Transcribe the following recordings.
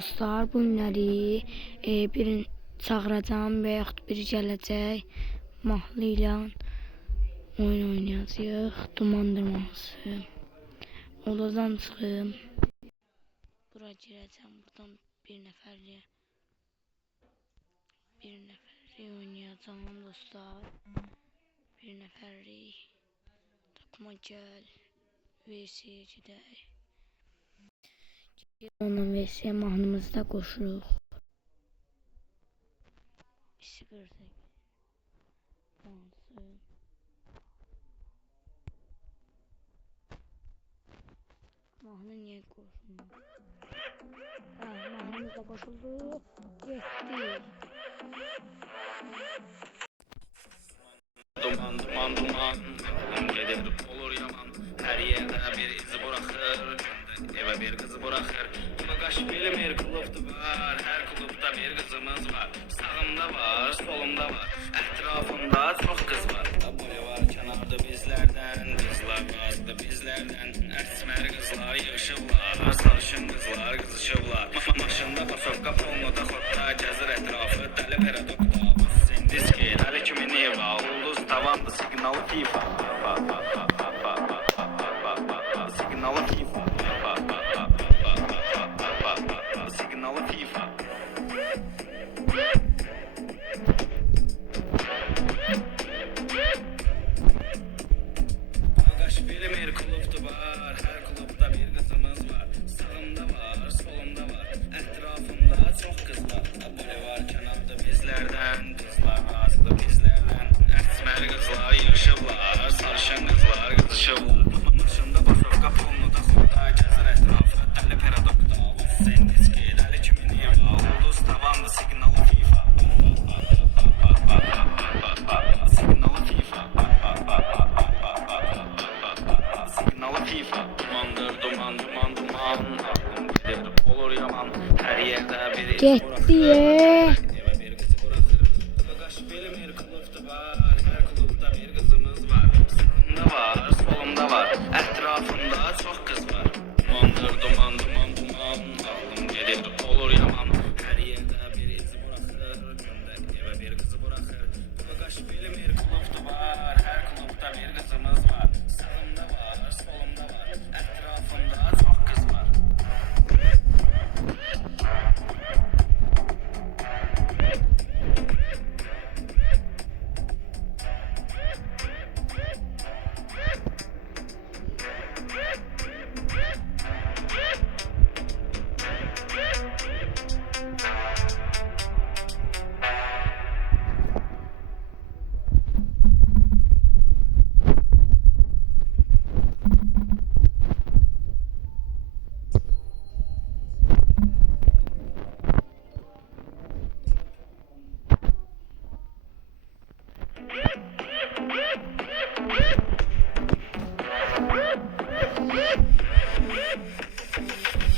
Dostlar, bu günləri birini çağıracağım və yaxud biri gələcək. Mahnı ilə oyun oynayacağıq. Dumandırması. Odadan çıxım. Bura girəcəm. Buradan bir nəfərli oynayacağım dostlar. Bir nəfərlik. Takıma gəl. VS'ye gedək. Ondan VS'ye mahnımızı da qoşuruq. İşi görsək. Dansı. Mahnı niye qoşulmuş? Mahnımız da qoşuldu. Getdik. Duman duman duman gelir olur yaman. Her yerde bir iz bırakır, eve bir kız bırakır. Bagaş bilmir kulüptü var, her kulüpte bir kızımız var. Sağımda var, solumda var, etrafımda çok kız var. Boyu var kenarda bizlerden, kızlar bazdı bizlerden. Esmer kızlar yığışıblar, sarışın kızlar kızışıblar. Maşında pasokka polnoda xotta, gezir etrafı deli peradokta. Diski, deli kimi neva, ulduz tavandı signalı FIFA. Signalı FIFA. Signalı FIFA. Bagaş bilmir kulüptü var, her kulüpte bir kızımız var. Sağımda var, solumda var, etrafımda çok kız var. Böyle var kenarda bizlerden, kızlar razı bizlerden. Esmer kızlar yığışıblar, sarışın kızlar kızışıblar. Maşında pasokka polnoda xotta, gezir etrafı deli peradokta. Sen diski, deli kimi neva, ulduz tavandı signalı FIFA. Signalı FIFA. Signalı FIFA. Dumandır duman duman duman, aklım gelir olur yaman. Her yerde bir iz bırakır, eve bir kızı bırakır. Bagaş bilmir kulüptü var, her kulüpte bir kızımız var. Sağımda var, solumda var, etrafımda çok kız var. Dumandır duman duman duman, aklım gelir olur yaman. Her yerde bir iz bırakır, günde eve bir kızı bırakır. Bagaş bilmir kulüptü var, her kulüpte bir kızımız var. Sağımda var, solumda var, etrafımda çok kız var.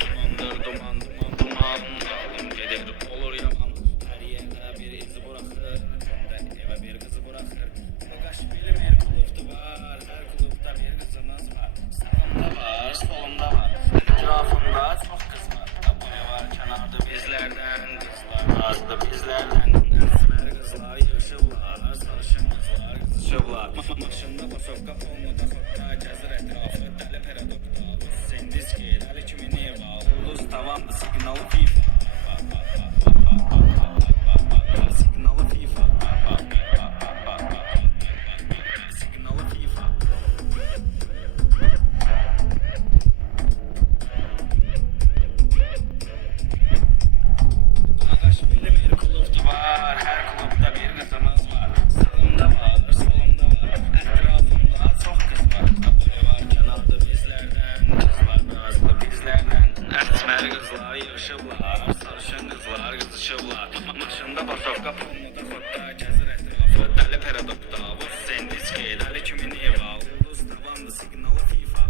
Dumandır duman duman duman, aklım gelir olur yaman. Her yerde bir iz bırakır, günde eve bir kızı bırakır. Bagaş bilmir kulüptü var, her kulüpte bir kızımız var. Sağımda var, solumda var, etrafımda çok kız var. Boyu var kenarda bizlerden, kızlar azdı bizlerden. Esmer kızlar yığışıblar, sarışın kızlar kızışıblar. Maşında pasokka polnoda xotta, gezir etrafı deli peradokta. Sen diski, deli kimi neva, ulduz tavandı signalı FIFA. Signalı FIFA. Signalı FIFA. Bagaş bilmir kulüptü var, her kulüpte bir kızımız var. Sağımda var, solumda var, etrafımda çok kız var. Böyle var kenarda bizlerden, kızlar razı bizlerden. Esmer kızlar yığışıblar, sarışın kızlar kızışıblar. Maşında pasokka polnoda xotta, gezir etrafı deli peradokta. Sen diski, deli kimi neva, ulduz tavandı signalı FIFA.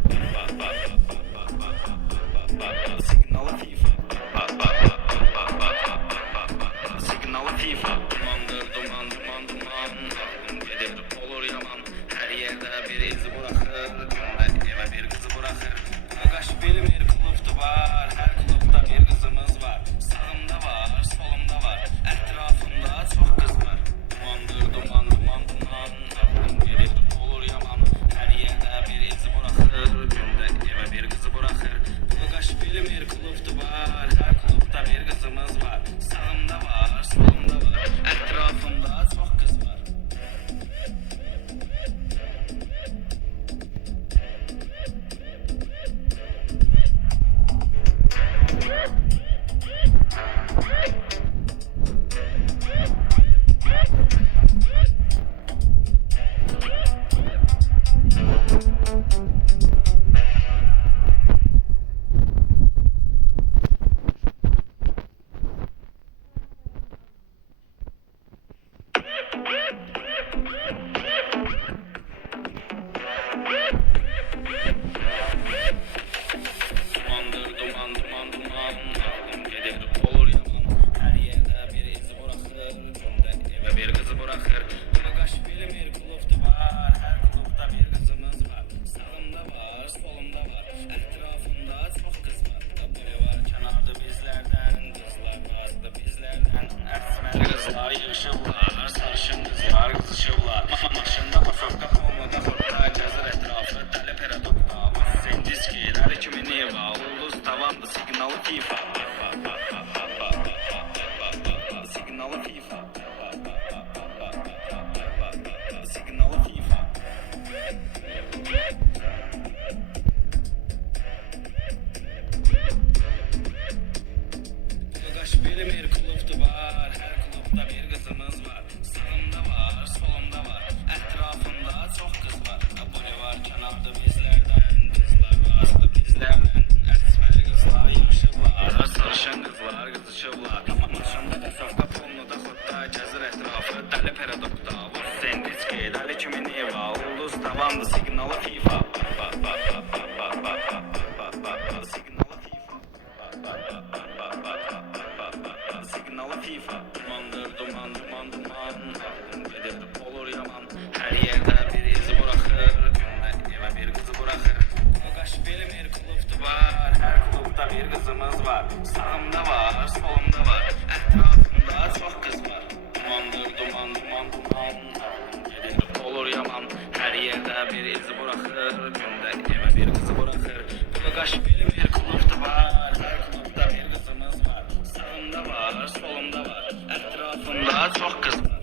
Signalı FIFA. Signalı FIFA. Dumandır duman duman duman, aklım gelir olur yaman. Her yerde bir iz bırakır, günde eve bir kızı bırakır. Bagaş bilmir kulüptü var, her kulüpte bir kızımız var. bilmir kulüptü var. Her kulüpte bir kızımız var. Sağımda var, solumda var. Etrafımda çok kız var. Abone var kanalda bizlerden. Kızlar bazı bizlerden. Esmer kızlar yakışıklar. Sarışın kızlar kızışıklar. Maşında da safka polunu da xudda gəzir etrafı. Dəli paradokta. Vur sendviçki. Dəli kimi neva. Ulduz tavandı signalı FIFA. Signalı FIFA. Dumandır duman duman duman. Aklım gelir olur yaman. Her yerde bir iz bırakır. Günde eve bir kızı bırakır. Kaş bilmir kulüptü var. Her kulüpte bir kızımız var. Sağımda var, solumda var. Etrafımda çok kız var. Dumandır duman duman duman. Aklım gelir olur yaman. Her yerde bir iz bırakır. Günde eve bir kızı bırakır. Kaş bilmir kulüptü var. Her kulüpte bir kızımız var. Sağımda var, solumda var. Etrafımda çok kız var.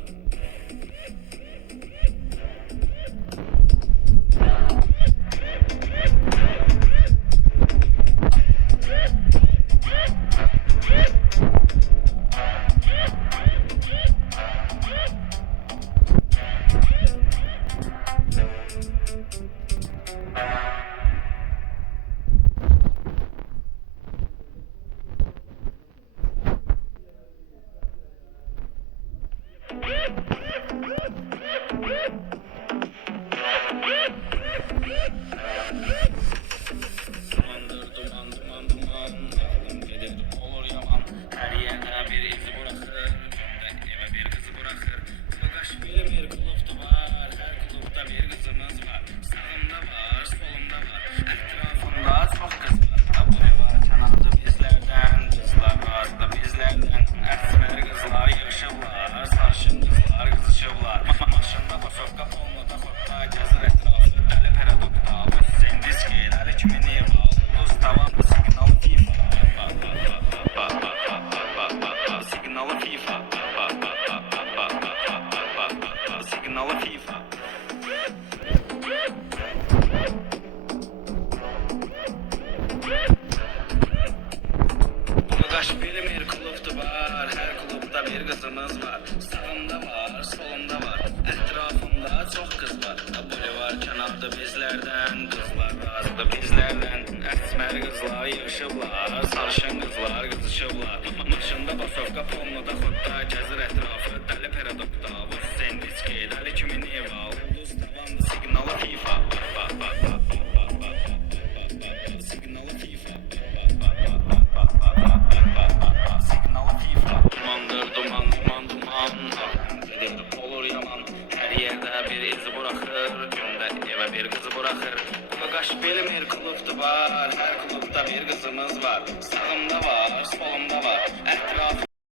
Dumandır duman duman duman. Aklım gelir olur yaman. Her yerde bir iz bırakır. Günde eve bir kızı bırakır. Kaş bilmir kulüptü var. Her kulüpte bir kızımız var. Sağımda var, solumda var. Etrafımda çok kız var. Abone var kanalda bizlerden. Kızlar var da bizlerden. Esmer kızlar yakışıklar. Sarışın kızlar kızışıklar. Maşında basofka polnuda xudda gəzir etrafı. Dəli paradokta. Vur sendviçki. Dəli kimi neva. Ulduz tavandı signalı FIFA. Signalı FIFA. Signalı FIFA. Kaş bilmir kulüptü var. Her kulüpte bir kızımız var. Sağımda var, solumda var. Etrafımda çok kız var. Abone var kanalda bizlerden. Kızlar bazı da bizlerden. Esmer kızlar yakışıklar. Sarışın kızlar kızışıklar. Maşında basofka polnuda xudda gəzir etrafı. Dəli paradokta. Vur sendviçki. Dəli kimi neva. Ulduz tavandı signalı FIFA. Signalı FIFA. Signalı FIFA. Dumandır duman duman duman. Aklım gelir olur yaman. Her yerde bir iz bırakır. Günde eve bir kızı bırakır. Kaş bilmir kulüptü var. Her kulüpte bir kızımız var.